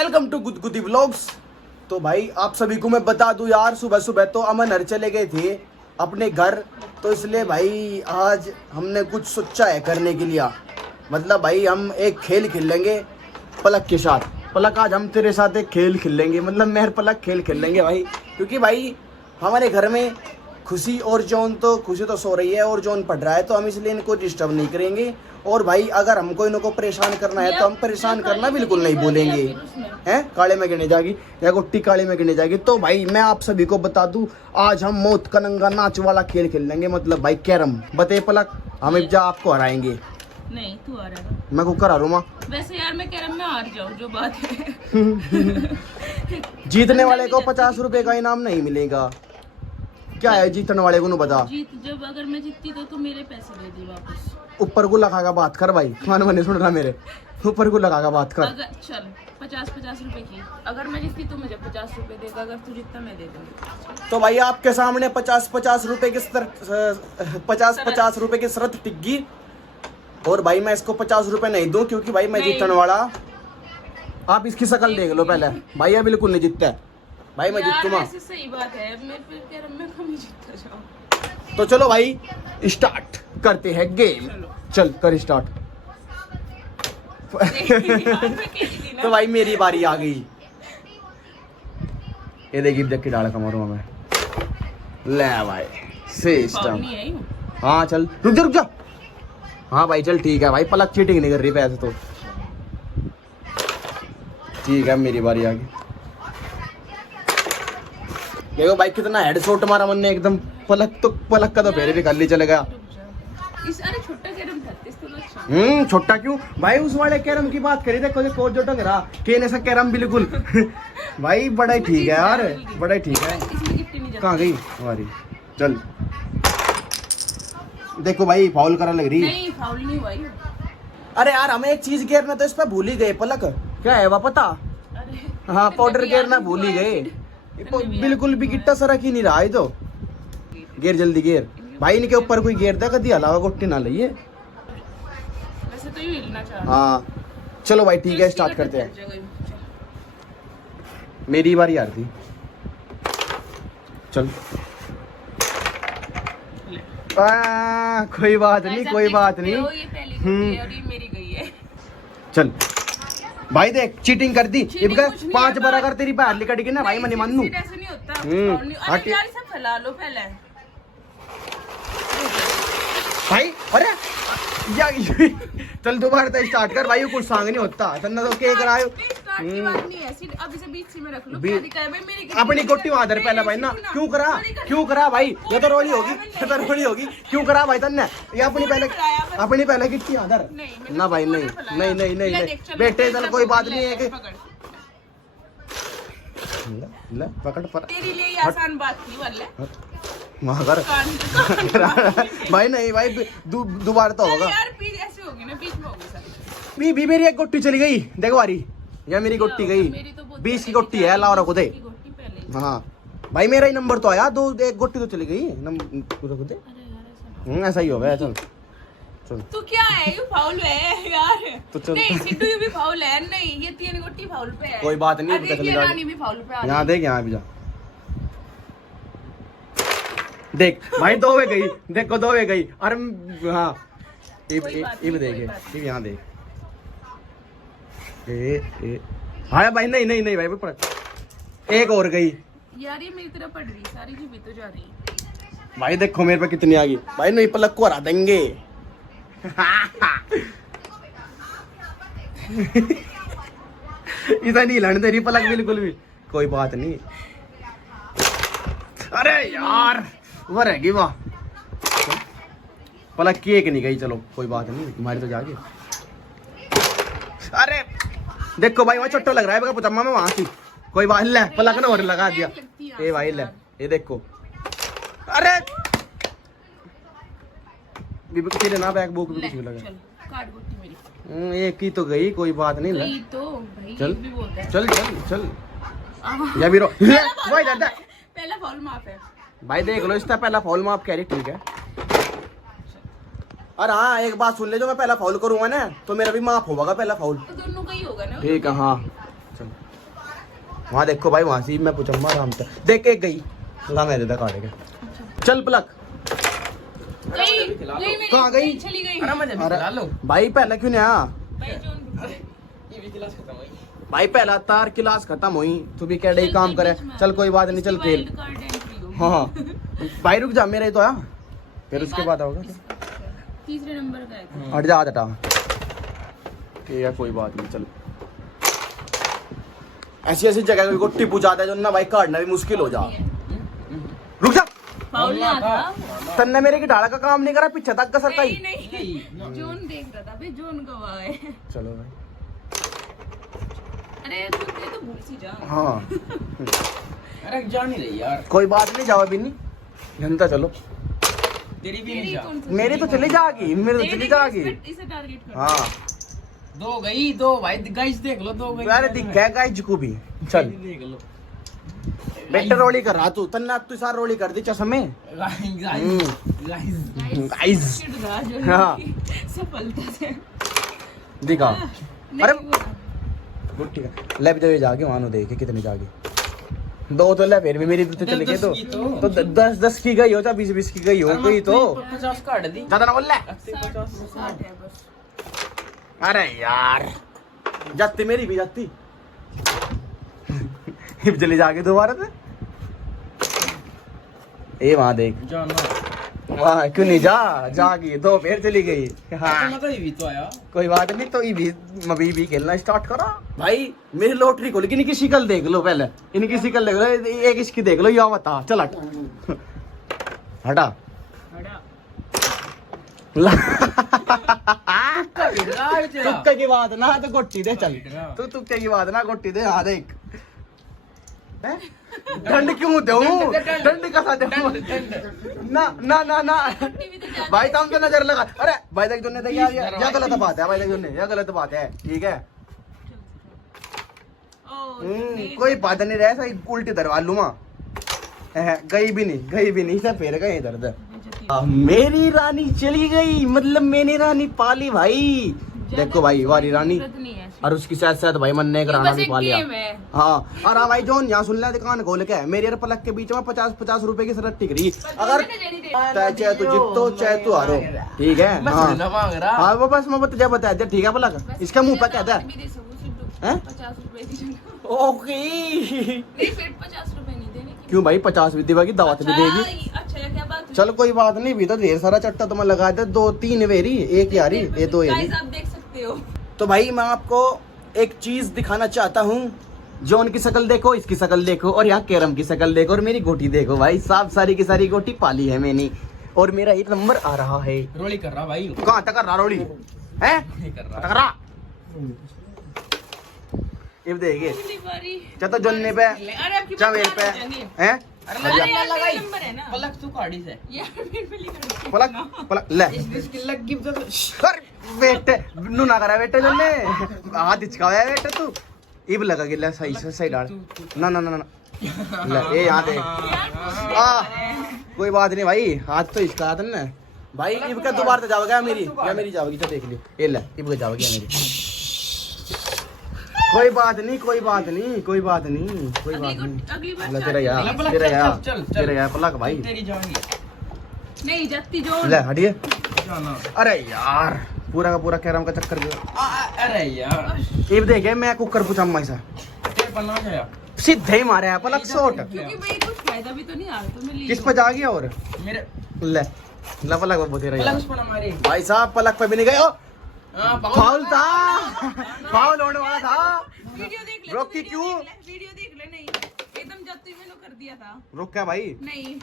Welcome to गुदगुदी vlogs. तो भाई आप सभी को मैं बता दूं यार, सुबह सुबह तो अमन हर चले गए थे अपने घर, तो इसलिए भाई आज हमने कुछ सोचा है करने के लिए। मतलब भाई हम एक खेल खेलेंगे पलक के साथ। पलक आज हम तेरे साथ एक खेल खेलेंगे, मतलब मैं पलक खेल खेलेंगे भाई, क्योंकि भाई हमारे घर में खुशी और जॉन तो खुशी तो सो रही है और जॉन पढ़ रहा है, तो हम इसलिए इनको डिस्टर्ब नहीं करेंगे। और भाई अगर हमको इनको परेशान करना है तो हम परेशान करना बिल्कुल नहीं बोलेंगे। हैं काले में गिने जाएगी या गुट्टी काले में गिने जाएगी। तो भाई मैं आप सभी को बता दूं, आज हम मौत का नंगा नाच वाला खेल खेलेंगे, मतलब भाई कैरम। बते पलक, हम इब्जा आपको हराएंगे। नहीं तू आ रहा है। मैं को करा रूमा। वैसे यार मैं कैरम में हार जाऊं जो बात है। जीतने वाले को 50 रुपए का इनाम नहीं मिलेगा। क्या है जीतने वाले को न बता। जब अगर मैं जीतती तो मेरे पैसे दे दी वापस। ऊपर को लगा बात कर भाई, मन मन सुन रहा मेरे। ऊपर को लगा बात कर। अगर चल 50-50 रुपए की, अगर मैं जीतती तो मुझे 50 रुपए देगा, अगर तू जीतता मैं दे दूंगी। तो भाई आपके सामने 50-50 रुपए की 50-50 रुपए की शर्त टिक्की। और भाई मैं इसको 50 रुपए नहीं दूं, क्योंकि भाई मैं जीतने वाला। आप इसकी शक्ल देख लो पहले। भाई ये बिल्कुल नहीं जीतता है भाई, मैं जीतूंगा। सही बात है, मैं फिर कैरम में कम ही जीतता जाऊं। तो चलो भाई स्टार्ट करते हैं गेम। चल कर स्टार्ट। तो भाई मेरी बारी आ गई। ये देखिए देख के डाल कमरों में ले भाई सिस्टम। हाँ चल रुक जा रुक जा। हाँ भाई चल ठीक है भाई, पलक चीटिंग नहीं कर रही पैसे तो ठीक है। मेरी बारी आ गई। देखो भाई कितना हेडशॉट मारा मन ने एकदम। पलक का तो फेरे भी खाली चले गया। छोटा कैरम था इसको अच्छा। छोटा क्यों भाई, उस वाले कैरम की बात करी। देखो जो कोच जो टंग रहा केन ऐसा कैरम बिल्कुल। भाई बड़ा ही ठीक है यार, बड़ा ही ठीक है। कहाँ गई हमारी। चल देखो भाई फाउल करा लग रही। नहीं फाउल नहीं हुआ ये। अरे यार हमें एक चीज गिरना तो इस पर भूल ही गए पलक। क्या है वह पता। हाँ पाउडर गिरना भूल ही गए। बिल्कुल भी गिट्टा सरक ही नहीं रहा है। तो गिर जल्दी गिर भाई, इनके ऊपर कोई गिर दे कभी अलावा गोट्टी ना लइए। वैसे तो ये हिलना चाहिए। हाँ चलो भाई ठीक है स्टार्ट करते हैं। मेरी बारी यार थी। चल कोई बात नहीं कोई बात नहीं। ये मेरी गई है। चल भाई देख चीटिंग कर दी। 5 बार अगर तेरी बाहर लिकट गई ना भाई मैं मानू। ऐसे नहीं होता। अरे यार सब फैला लो पहले भाई। अरे चल दोबारा तो स्टार्ट कर भाई, कुछ सांग नहीं होता तन्ना तो के करायो। अब इसे बीच में रख लो। अपनी गोटी वहां धर पहले भाई ना। क्यों करा भाई, ये तो रोली होगी क्यों करा भाई तन्ने। ये अपनी पहले कितनी आदर ना भाई। नहीं बेटे चल कोई बात नहीं है कि ले पकड़ तेरे लिए आसान बात थी वाले। भाई नहीं भाई दोबारा तो होगा यार ऐसे होगी ना, बीच में होगी भी मेरी एक गोटी चली गई। देखो वारी या मेरी गोटी गई। 20 की गोटी है लाओ रखो दे। हाँ भाई मेरा ही नंबर तो आया। एक गोटी तो चली गई ऐसा ही होगा। चल चल तू क्या है ये फाउल है यार। तो चल नहीं सिद्धू ये भी फाउल है। नहीं ये 3 गोटी फाउल पे है। कोई बात नहीं ये रानी भी फाउल पे आ। यहाँ देख यहाँ भी जा देख भाई 2 वे गई। देखो 2 वे गई। अरे हाँ ये देखे यहाँ देख। हाँ भाई नहीं भाई पड़। एक और गई यार। ये मेरी तरफ पड़ रही सारी जी भी तो जा रही। भाई देखो मेरे पे कितनी आ गई भाई। नहीं पलक को हरा देंगे। इतना नहीं लड़ने तेरी पलक बिल्कुल भी। कोई बात नहीं। अरे यार वो रहेगी वाह। पलक की एक नहीं गई। चलो कोई बात नहीं तुम्हारी तो जाके। अरे देखो भाई वहाँ चट्टो लग रहा है पचम्मा में वहां की। कोई बात ले पलक ने और लगा दिया। ए भाई ले ये देखो। अरे तेरे ना बैक बुक भी कुछ लगा। काट गोटी मेरी। एक ही तो गई। कोई बात नहीं ले तो भाई चल भी बोलता है। चल या भी रो भाई दादा पहला फॉल माफ है भाई। देख लो इसका पहला फॉल माफ कह रही ठीक है। और हाँ एक बात सुन ले, जो मैं पहला फाउल करूंगा ना तो मेरा भी माफ होगा पहला फाउल। तो दोनों का ही होगा ना। ठीक है हाँ चल वहाँ देखो भाई, वहाँ से मैं पूछा आराम से देख एक गई ला मैं देता काटे के। चल पलक कहाँ गई? चली गई। अरे भाई पहले क्यों नहीं आया भाई? पहला तार क्लास खत्म हुई, तू भी कह रही काम करे। चल कोई बात नहीं, चल खेल। हाँ भाई रुक जा, मेरा ही तो आया, फिर उसके बाद होगा। तीसरे नंबर का है। हट जा हटा, ठीक है कोई बात नहीं। चल ऐसी ऐसी जगह को टिप्पू जाता है जो ना भाई काटना भी मुश्किल हो जा। रुक जा, फाउल ना था। तन्ने मेरे की ढाला का काम नहीं करा, पीछे तक कसरता ही। नहीं जोन देख रहा था भाई, जोन गवा है। चलो भाई, अरे तू तो भूल सी जा। हाँ अरे जा नहीं रही यार, कोई बात नहीं, जाओ अभी नहीं घंटा। चलो तेरी भी नहीं जा। मेरी तो चली जाएगी, मेरी तो चली जाएगी। इसे टारगेट कर। हाँ दो गई, दो भाई गाइस देख लो, दो गई। अरे दिख गया गाइस को भी। चल देख लो बेटर रोली कर रहा तू, तन्ना तू सार रोली कर दी चश्मे गाइस। गाइस। चिढ़ रहा जो हाँ। सफलता से। दिखा नहीं अरे हुआ। गुड ठीक है। ले भी जाके वहां देखे कितनी जागी, दो तो ले फिर भी मेरी तो चली गई। तो 10 की गई हो, 20 की गई हो गई तो 50 काट दी। ज्यादा ना बोल ले। 60 है बस। अरे यार जाती मेरी भी जाती हिप चली जाके दोबारा से। ए वहां देख, जाना वहां क्यों नहीं जागी, दो फिर चली गई। हाँ तो ये भी तो आया। कोई बात नहीं, तो ये भी खेलना स्टार्ट करो भाई। मेरी लॉटरी खोल के इनकी शिकल देख लो, पहले इनकी शिकल देख लो, एक इसकी देख लो, या बता। चल हट हटा हटा। तुक्के की बात ना तो गोटी दे। चल तू तुक्के की बात ना गोटी दे। हाँ देख ठंड क्यों दे, ठंड कसा दे ना ना ना ना भाई, तुम तो नजर लगा। अरे भाई देख तुमने देखा, यह गलत बात है भाई, देख तुमने यह गलत बात है, ठीक है। कोई बात नहीं रहे, सही उल्टी दरवा लूंगा। गई भी नहीं सब फिर गए इधर उधर। मेरी रानी चली गई, मतलब मैंने रानी पाली भाई। देखो भाई हमारी रानी, और उसकी साथ साथ भाई मन ने एक राना भी पा लिया। हाँ और भाई जोन यहाँ सुन ले, दुकान खोल के मेरे और पलक के बीच में 50 रुपए की शरत टिक रही। अगर चाहे तू जीतो चाहे तू हारो, ठीक है। हाँ वो बस मैं तुझे बता दे, ठीक है पलक, इसका मुंह पे कह दे। 50 रुपए की ओके फिर 50 रुपए नहीं देने की। क्यों भाई, 50 भी देगी, दावत भी देगी। अच्छा क्या बात हुई? चल कोई बात नहीं, भी तो ढेर सारा चट्टा तुम्हें लगा दे, 2-3 वेरी, एक यारी, ये 2 यारी। गाइस आप देख सकते हो। तो भाई मैं आपको एक चीज दिखाना चाहता हूँ। जोन की शक्ल देखो, इसकी शक्ल देखो, और यहाँ कैरम की शक्ल देखो, और मेरी गोटी देखो भाई साहब, सारी की सारी गोटी पाली है मैंने, और मेरा 1 नंबर आ रहा है। रोली कर रहा भाई, कहाँ तक कर रहा रोली है? कर रहा। ये देखिए अगली बारी। चलो जोनने पे अरे आपकी चवेल पे हैं। अरे यार लगाई नंबर है ना। पलक तू काढ़ी से यार फिर पे लिखा। पलक ले इसकी लग गिव तो कर बेटे, नू ना करा बेटे, जोने हाथ इचकाया बेटे तू। इब लगा गिला सही से सही डाल। ना ना ना ना ले, ये यहाँ दे। कोई बात नहीं भाई, हाथ तो इसका हाथ ना भाई। इब का दोबारा तो जाओगे मेरी, या मेरी जाओगी तो देख लियो। ये ले इब का जाओगी मेरी। कोई बात नहीं, कोई बात नहीं, कोई बात नहीं, कोई बात नहीं। अगली बार ले तेरा यार, पलक, तेरा चल, यार, चल, चल, तेरा यार पलक भाई। तेरी जाएंगी नहीं जाती जोन। ले हटिए। जाना। अरे यार पूरा का पूरा कैरम का चक्कर गया। अरे यार इब देखे मैं कुकर पूछा अम्मा से, तेरे पर ना जाया सीधे ही मारे है पलक शॉट। क्योंकि भाई कुछ फायदा भी तो नहीं आ रहा, तो मैं ली। किस पे जा गया और मेरे ले ला पलक वो तेरा पलक यार। उस पर ना मारे। भाई साहब पलक पे भी नहीं गए। ओ हां फाउल था, फाउल होने वाला था। वीडियो देख ले। रोकी क्यों? वीडियो देख ले। नहीं एकदम जाते मैंने कर दिया था। रुक क्या भाई, नहीं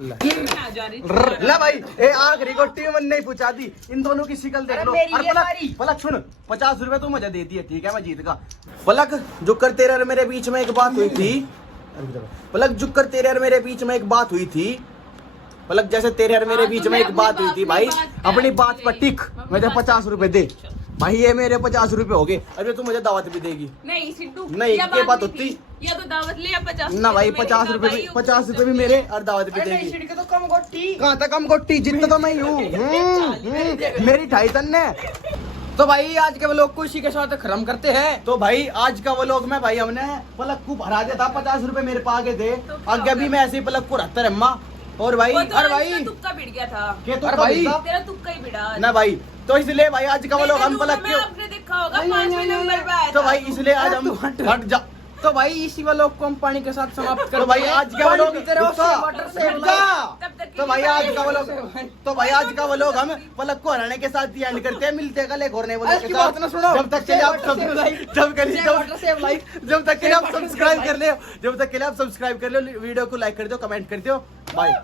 ले मैं आ जा रही ला भाई। ए आखिरी गोटी में मन नहीं पूछा दी, इन दोनों की शिकल देख लो। मेरी और ये पलक बारी। पलक सुन, 50 रुपए तू मुझे दे दिए, ठीक है मैं जीत का। पलक जो कर तेरे और मेरे बीच में एक बात हुई थी, पलक जो कर तेरे और मेरे बीच में एक बात हुई थी, पलक जैसे तेरे और मेरे बीच में एक बात हुई थी भाई, अपनी बात पर टिक, मुझे 50 रुपए दे भाई। ये मेरे 50 रुपए हो गए, अरे तू मुझे दावत भी देगी। नहीं सिद्धू नहीं, या ये बात नहीं होती। थी। या तो दावत ले या 50 ना भाई, रुपए 50 रुपए भी, 50 रुपए भी मेरे और दावत भी अरे देगी। छिड़के तो कम गोटी। कहाँ तक हम गोटी, जितना तो मैं ही हूँ। मेरी ढाई तन ने तो भाई आज के लोग को इसी के साथ खत्म करते हैं। तो भाई आज का व्लॉग में भाई हमने पलक को भरा दिया था, 50 रुपए मेरे पास आगे थे, तो क्या आगे भी होगा? मैं ऐसे ही पलक को रहता है अम्मा। और भाई वो तो अरे इसका भाई तुक्का भिड़ गया था। के तो अरे भाई, भाई तेरा तुक्का ही भिड़ा। ना भाई, तो इसलिए भाई आज का व्लॉग हम पलक में क्यों, आपने देखा होगा 5वें नंबर पे आया तो था। भाई इसलिए आज हम हट जा। तो भाई इसी व्लॉग को हम पानी के साथ समाप्त तो भाई आज का व्लॉग वाटर से हट जा। तब तक के तो भाई लिए आज का भाई- व्लॉग, तो भाई आज का व्लॉग हम पलक को हराने के साथ ही एंड करते हैं। मिलते हैं कल एक और नए व्लॉग इसकी के बात साथ। ना सुनो। जब तक के लिए आप Save water, save life. जब के लिए Save water, save life. जब तक के लिए आप Save water, सब्सक्राइब save कर ले, जब तक के लिए आप सब्सक्राइब कर लो, वीडियो को लाइक कर दो, कमेंट कर दो। बाय।